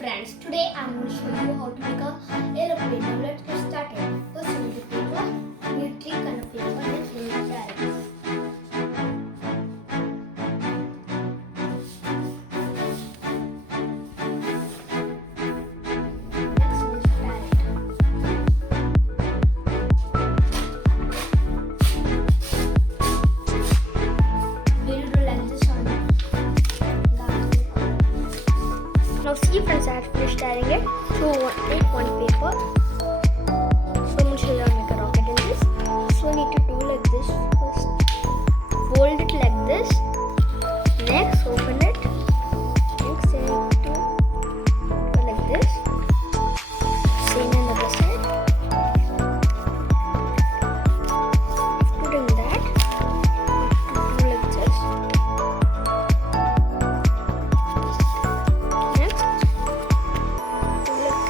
friends, today I'm going to show you how to make a aeroplane. Now let's get started. First we need paper, we need three kind of paper, next we need carrots. Next we need carrot. We'll do like this on garlic. Now see friends, I have finished tearing it. So take one paper. So I'm going to show you how to make a rocket in this. So we need to do like this first. Fold it like this. Next open it. Next you need to go like this. Same on the other side. After doing that, do like this. Next, do like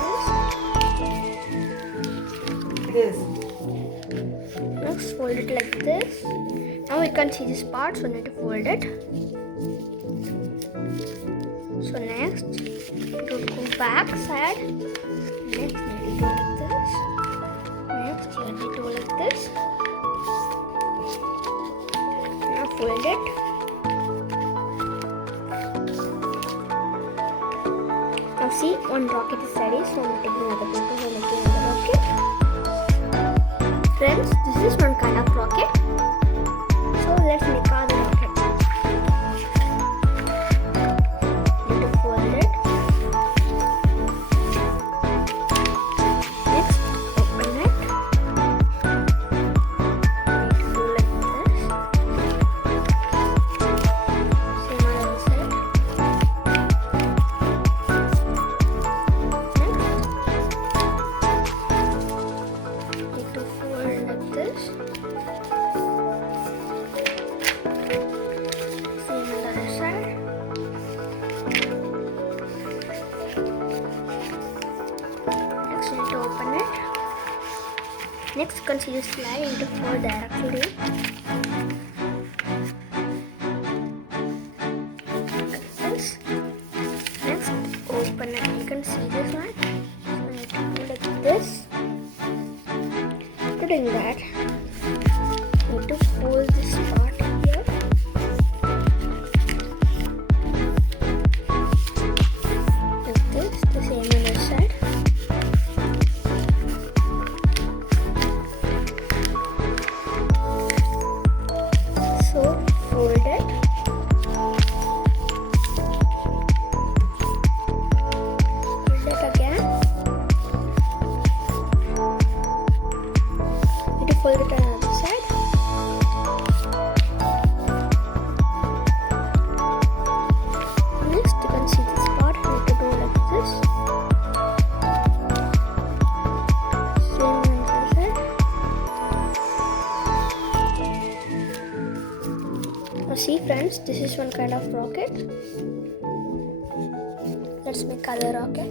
this. Next, fold it like this. Now we can see this part, so we need to fold it. So next, you go back side. Next, you need to do like this. Next, you need to do like this. Now fold it. Now see, one rocket is ready, so I'm taking another paper and making another rocket. Friends, this is one kind of rocket. So let's make other rocket. Need to fold it. Next, open it. Need to do like this. Same on the other side. Next, need to fold like this. Same on the other side. Next, you need to open it. Next, you can see the slide into four directly. Like this. Next, open it. You can see this one. So you need to do like this. After doing that, you need to fold this part here. Like this, the same on the side. So fold it. Fold it again. Need to fold it on the other side. Next, you can see this part. You need to do like this. Same on the other side. Now see friends, this is one kind of rocket. Let's make other rocket.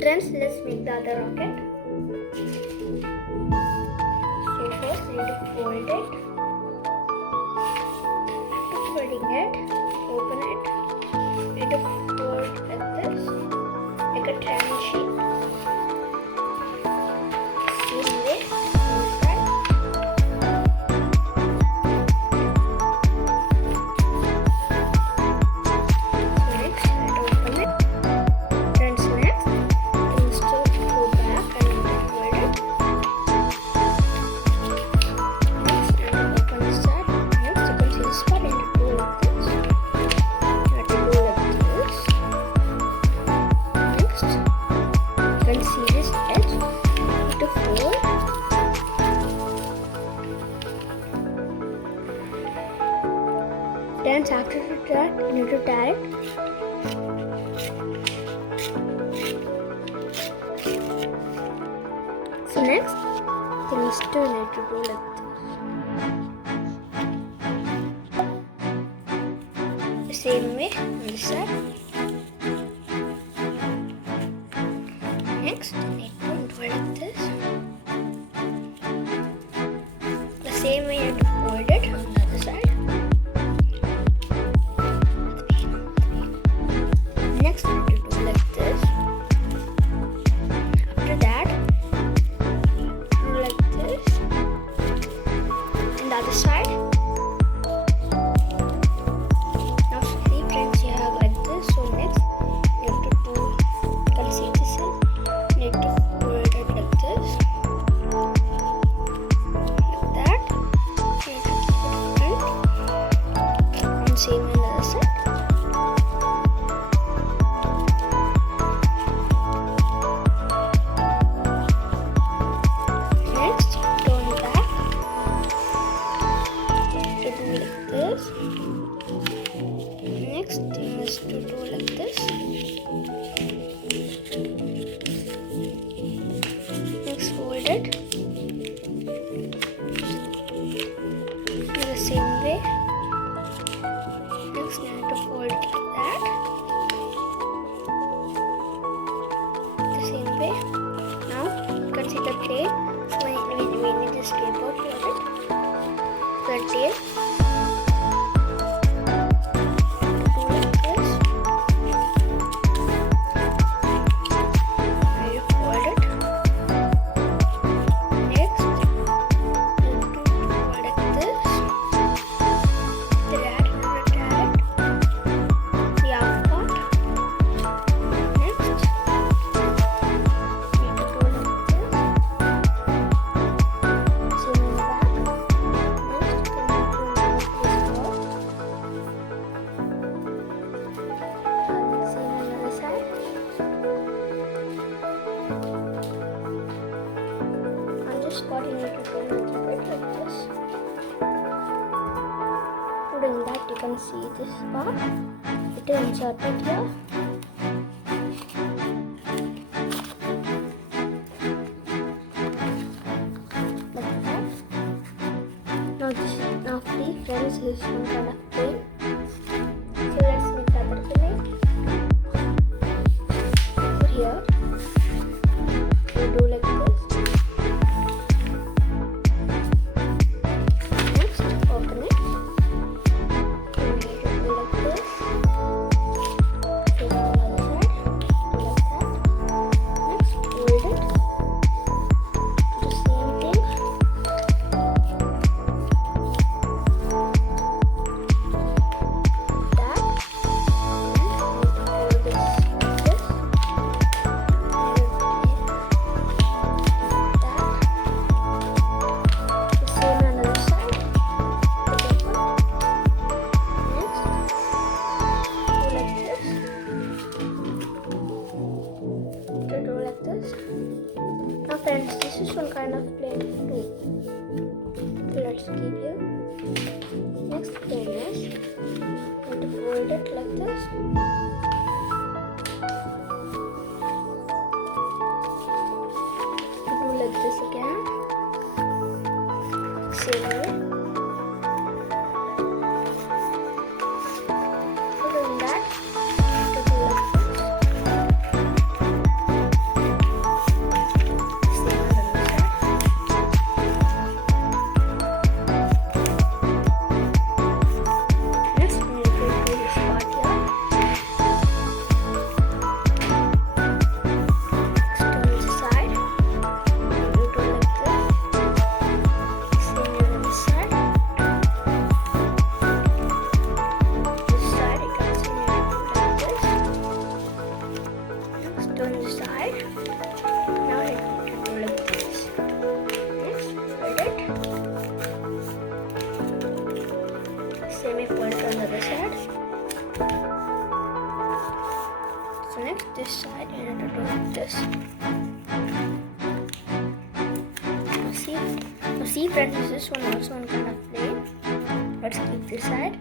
Friends, let's make the other rocket. So first we need to fold it. After folding it, open it. We need to fold like this, like a triangle shape. Same way, inside. Next, I open it. Friends, next, you need to go back and fold it. Next, I open this side. Next, you can see this part. You need to do like this. You have to do like this. Next, you can see this edge. You need to fold. Then after that, you need to tie it. So next, you need to do like this. The same way on this side. Next, you need to do like this. The same way you have to fold it on the other side. same on the other side. Next, turn back. To do like this. Next thing is to do like this. Next, fold it in the same way. Next, you have to fold it like that. The same way. Now, you can see the tail. So we need this paper for it. The tail. Spot you need to turn a little bit like this. Doing that, you can see this part. It is inserted here. Like that. Now please friends, this is one kind of plane. So let's make the other plane. Over here, we do like this. Now friends, this is one kind of plane too. So let's keep here. Next plane is going to fold it like this. Do like this again. Same way. So doing that, to do like this. On the side. Now let me do like this. Next, fold it. Semi fold it on the other side. So next, this side you have to do like this. See friends, this is one also one kind of plane. Let's keep this side.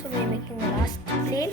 So we are making the last plane.